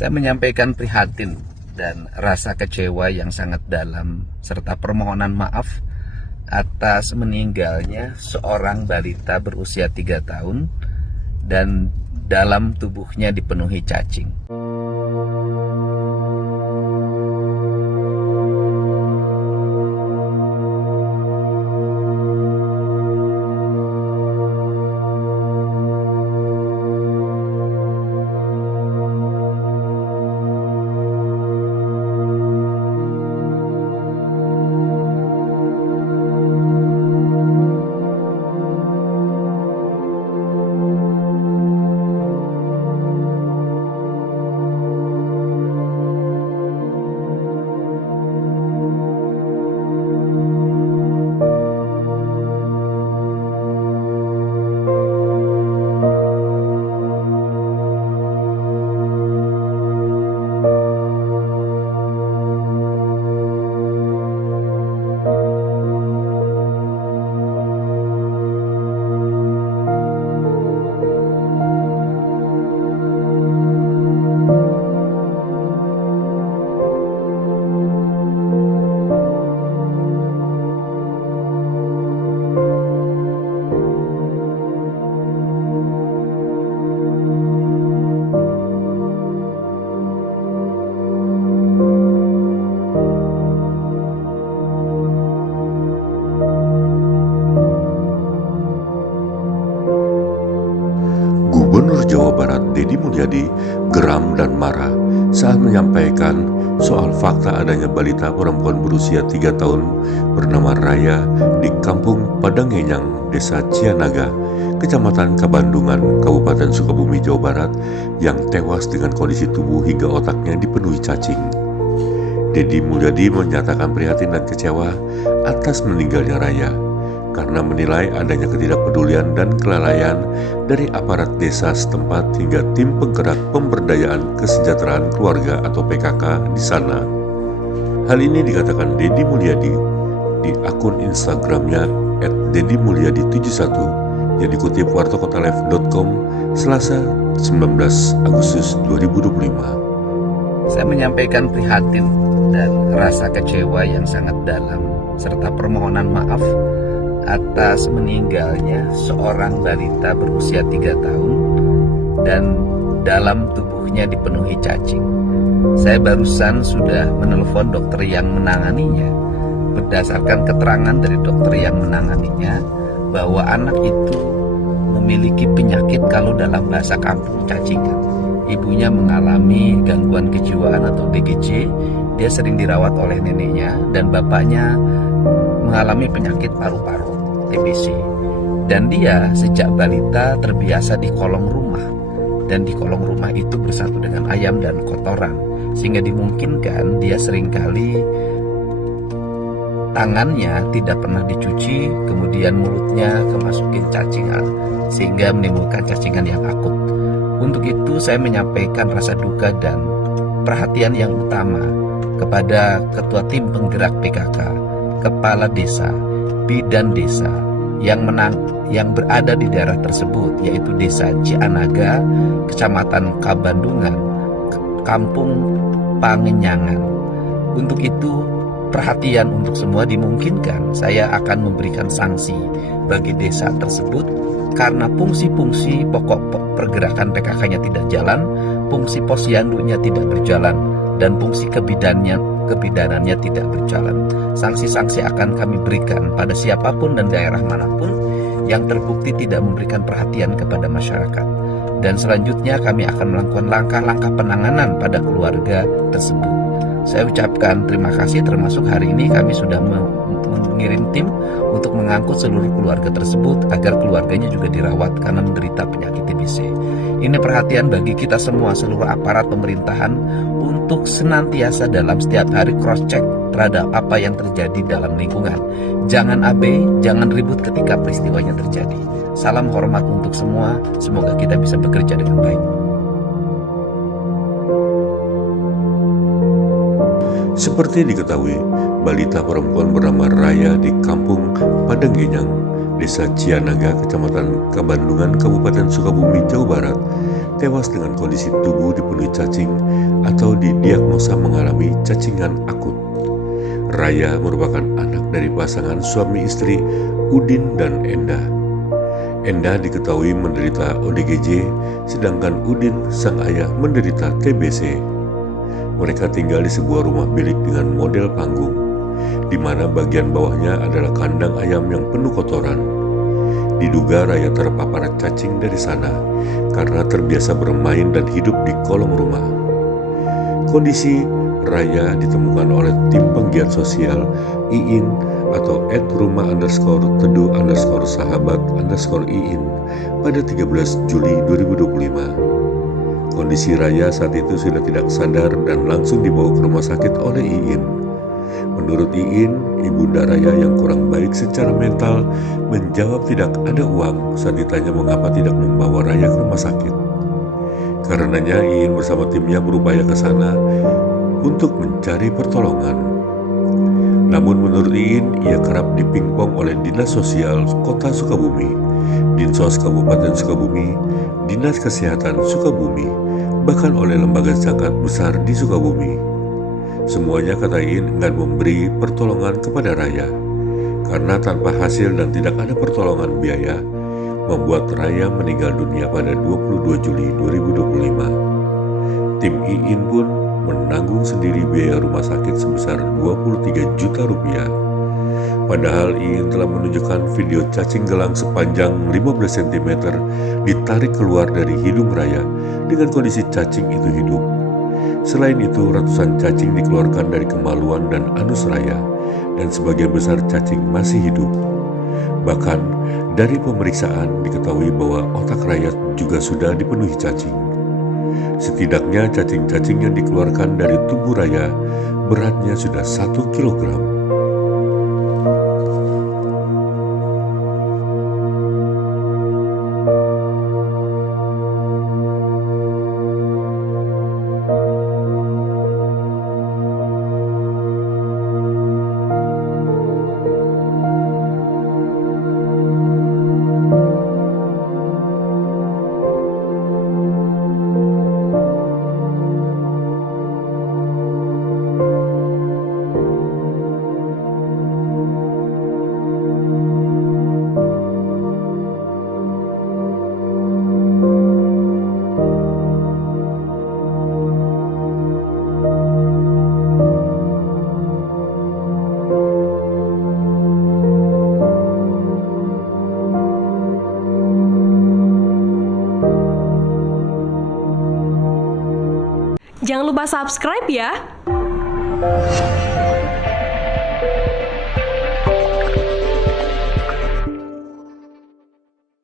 Saya menyampaikan prihatin dan rasa kecewa yang sangat dalam serta permohonan maaf atas meninggalnya seorang balita berusia 3 tahun dan dalam tubuhnya dipenuhi cacing. Gubernur Jawa Barat Deddy Mulyadi geram dan marah saat menyampaikan soal fakta adanya balita perempuan berusia 3 tahun bernama Raya di Kampung Padangenyang, Desa Cianaga, Kecamatan Kabandungan, Kabupaten Sukabumi, Jawa Barat yang tewas dengan kondisi tubuh hingga otaknya dipenuhi cacing. Deddy Mulyadi menyatakan prihatin dan kecewa atas meninggalnya Raya karena menilai adanya ketidakpedulian dan kelalaian dari aparat desa setempat hingga tim penggerak pemberdayaan kesejahteraan keluarga atau PKK di sana. Hal ini dikatakan Deddy Mulyadi di akun Instagramnya @deddymulyadi71 yang dikutip wartakotalive.com Selasa 19 Agustus 2025. Saya menyampaikan prihatin dan rasa kecewa yang sangat dalam serta permohonan maaf atas meninggalnya seorang balita berusia 3 tahun dan dalam tubuhnya dipenuhi cacing. Saya barusan sudah menelpon dokter yang menanganinya. Berdasarkan keterangan dari dokter yang menanganinya bahwa anak itu memiliki penyakit, kalau dalam bahasa kampung, cacingan. Ibunya mengalami gangguan kejiwaan atau DGJ. Dia sering dirawat oleh neneknya dan bapaknya mengalami penyakit paru-paru, TBC. Dan dia sejak balita terbiasa di kolong rumah. Dan di kolong rumah itu bersatu dengan ayam dan kotoran. Sehingga dimungkinkan dia seringkali tangannya tidak pernah dicuci, kemudian mulutnya kemasukin cacingan, sehingga menimbulkan cacingan yang akut. Untuk itu saya menyampaikan rasa duka dan perhatian yang utama kepada Ketua Tim Penggerak PKK, Kepala Desa, Bidan Desa yang berada di daerah tersebut, yaitu Desa Cianaga, Kecamatan Kabandungan, Kampung Pangenyangan. Untuk itu perhatian untuk semua, dimungkinkan saya akan memberikan sanksi bagi desa tersebut karena fungsi-fungsi pokok pergerakan PKK-nya tidak jalan, fungsi posyandunya tidak berjalan, dan fungsi kebidanannya tidak berjalan. Sanksi-sanksi akan kami berikan pada siapapun dan daerah manapun yang terbukti tidak memberikan perhatian kepada masyarakat. Dan selanjutnya kami akan melakukan langkah-langkah penanganan pada keluarga tersebut. Saya ucapkan terima kasih, termasuk hari ini kami sudah mengirim tim untuk mengangkut seluruh keluarga tersebut agar keluarganya juga dirawat karena menderita penyakit TBC. Ini perhatian bagi kita semua, seluruh aparat pemerintahan, untuk senantiasa dalam setiap hari cross-check terhadap apa yang terjadi dalam lingkungan. Jangan abai, jangan ribut ketika peristiwanya terjadi. Salam hormat untuk semua, semoga kita bisa bekerja dengan baik. Seperti diketahui, balita perempuan bernama Raya di Kampung Padangenyang, Desa Cianaga, Kecamatan Kabandungan, Kabupaten Sukabumi, Jawa Barat, tewas dengan kondisi tubuh dipenuhi cacing atau didiagnosa mengalami cacingan akut. Raya merupakan anak dari pasangan suami istri Udin dan Endah. Endah diketahui menderita ODGJ, sedangkan Udin, sang ayah, menderita TBC. Mereka tinggal di sebuah rumah bilik dengan model panggung, di mana bagian bawahnya adalah kandang ayam yang penuh kotoran. Diduga Raya terpapar cacing dari sana karena terbiasa bermain dan hidup di kolong rumah. Kondisi Raya ditemukan oleh tim penggiat sosial IIN atau @rumah_teduh_sahabat_IIN pada 13 Juli 2025. Kondisi Raya saat itu sudah tidak sadar dan langsung dibawa ke rumah sakit oleh IIN. Menurut IIN, ibunda Raya yang kurang baik secara mental menjawab tidak ada uang saat ditanya mengapa tidak membawa Raya ke rumah sakit. Karenanya IIN bersama timnya berupaya ke sana untuk mencari pertolongan. Namun menurut IIN, ia kerap dipingpong oleh Dinas Sosial Kota Sukabumi, Dinsos Kabupaten Sukabumi, Dinas Kesehatan Sukabumi, bahkan oleh lembaga zakat besar di Sukabumi. Semuanya, kata IIN, enggan memberi pertolongan kepada Raya, karena tanpa hasil dan tidak ada pertolongan biaya, membuat Raya meninggal dunia pada 22 Juli 2025. Tim IIN pun menanggung sendiri biaya rumah sakit sebesar 23 juta rupiah. Padahal IIN telah menunjukkan video cacing gelang sepanjang 15 cm ditarik keluar dari hidung Raya dengan kondisi cacing itu hidup. Selain itu, ratusan cacing dikeluarkan dari kemaluan dan anus Raya, dan sebagian besar cacing masih hidup. Bahkan dari pemeriksaan diketahui bahwa otak Raya juga sudah dipenuhi cacing. Setidaknya cacing-cacing yang dikeluarkan dari tubuh Raya beratnya sudah 1 kilogram. Jangan lupa subscribe ya.